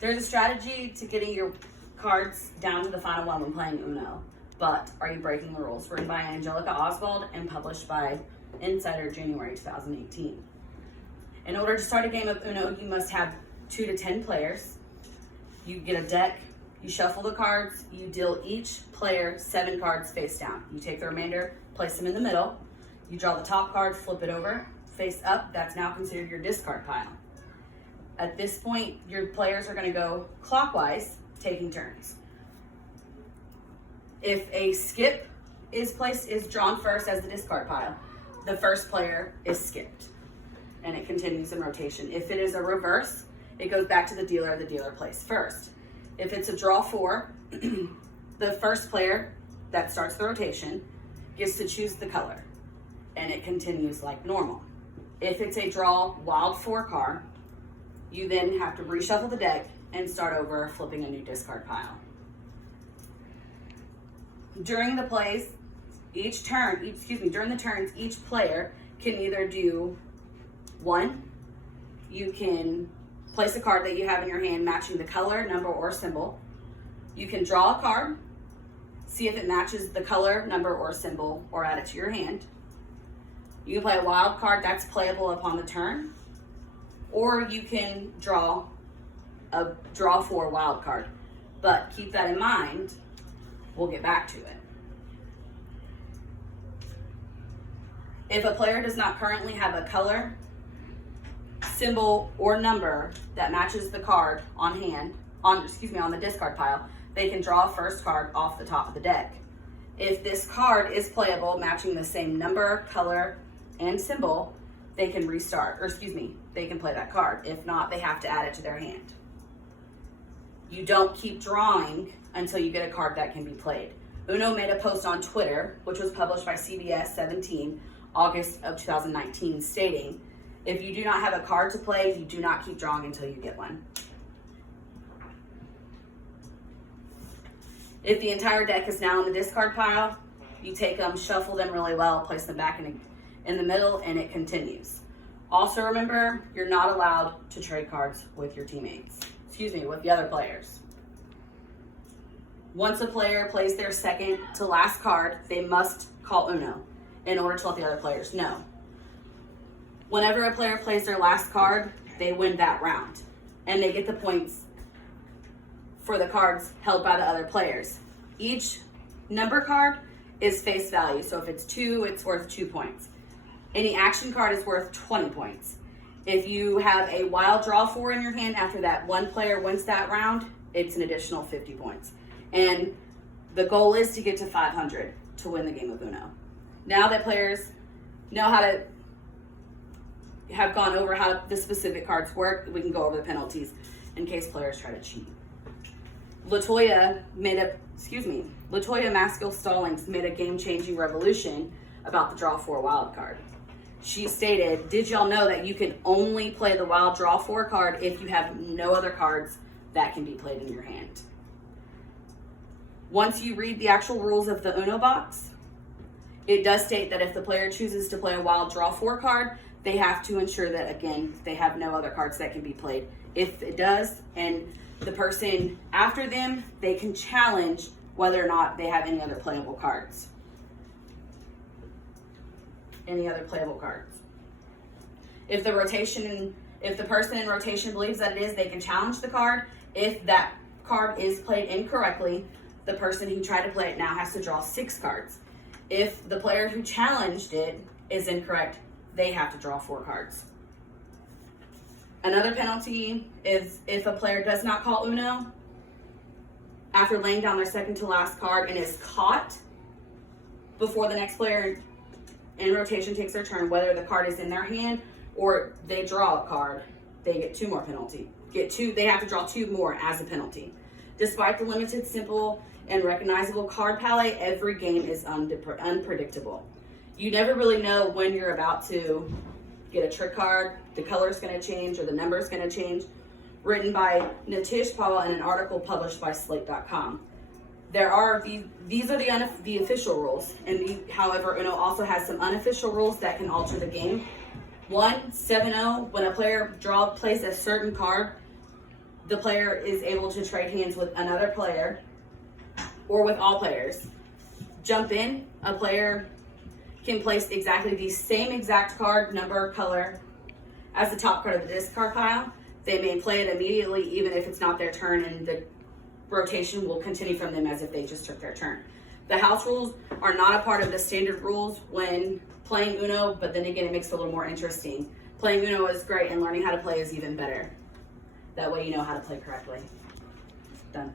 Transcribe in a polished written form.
There's a strategy to getting your cards down to the final one when playing Uno, but are you breaking the rules? Written by Angelica Oswald and published by Insider January 2018. In order to start a game of Uno, you must have 2 to 10 players. You get a deck, you shuffle the cards, you deal each player 7 cards face down. You take the remainder, place them in the middle. You draw the top card, flip it over, face up. That's now considered your discard pile. At this point, your players are going to go clockwise, taking turns. If a skip is drawn first as the discard pile, the first player is skipped, and it continues in rotation. If it is a reverse, it goes back to the dealer plays first. If it's a draw 4, the first player that starts the rotation gets to choose the color, and it continues like normal. If it's a draw wild 4 card, you then have to reshuffle the deck and start over, flipping a new discard pile. During the turns, each player can either do 1, you can place a card that you have in your hand matching the color, number, or symbol. You can draw a card, see if it matches the color, number, or symbol, or add it to your hand. You can play a wild card that's playable upon the turn, or you can draw a draw 4 wild card. But keep that in mind, we'll get back to it. If a player does not currently have a color, symbol, or number that matches the card on the discard pile, they can draw a first card off the top of the deck. If this card is playable, matching the same number, color, and symbol, they can they can play that card. If not, they have to add it to their hand. You don't keep drawing until you get a card that can be played. Uno made a post on Twitter, which was published by CBS 17, August of 2019, stating, "If you do not have a card to play, you do not keep drawing until you get one." If the entire deck is now in the discard pile, you take them, shuffle them really well, place them back in the middle, and it continues. Also remember, you're not allowed to trade cards with your teammates. With the other players. Once a player plays their second to last card, they must call Uno in order to let the other players know. Whenever a player plays their last card, they win that round, and they get the points for the cards held by the other players. Each number card is face value, so if it's 2, it's worth 2 points. Any action card is worth 20 points. If you have a wild draw 4 in your hand after that one player wins that round, it's an additional 50 points. And the goal is to get to 500 to win the game of Uno. Now that players know how to have gone over how the specific cards work, we can go over the penalties in case players try to cheat. Latoya Maskell Stallings made a game-changing revolution about the draw 4 wild card. She stated, "Did y'all know that you can only play the wild draw 4 card if you have no other cards that can be played in your hand?" Once you read the actual rules of the Uno box, it does state that if the player chooses to play a wild draw 4 card, they have to ensure that, again, they have no other cards that can be played. If it does, and the person after them, they can challenge whether or not they have any other playable cards. If the person in rotation believes that it is, they can challenge the card. If that card is played incorrectly, the person who tried to play it now has to draw 6 cards. If the player who challenged it is incorrect, they have to draw 4 cards. Another penalty is if a player does not call Uno after laying down their second to last card and is caught before the next player in rotation takes their turn, whether the card is in their hand or they draw a card, they get 2 more penalty. They have to draw 2 more as a penalty. Despite the limited, simple, and recognizable card palette, every game is unpredictable. You never really know when you're about to get a trick card, the color's going to change, or the number's going to change. Written by Nitish Paul in an article published by Slate.com. These are the official rules, and however, Uno also has some unofficial rules that can alter the game. 1, 7-0, when a player plays a certain card, the player is able to trade hands with another player or with all players. Jump in, a player can place exactly the same exact card, number, color as the top card of the discard pile. They may play it immediately even if it's not their turn, and the rotation will continue from them as if they just took their turn. The house rules are not a part of the standard rules when playing Uno, but then again, it makes it a little more interesting. Playing Uno is great, and learning how to play is even better. That way you know how to play correctly. Done.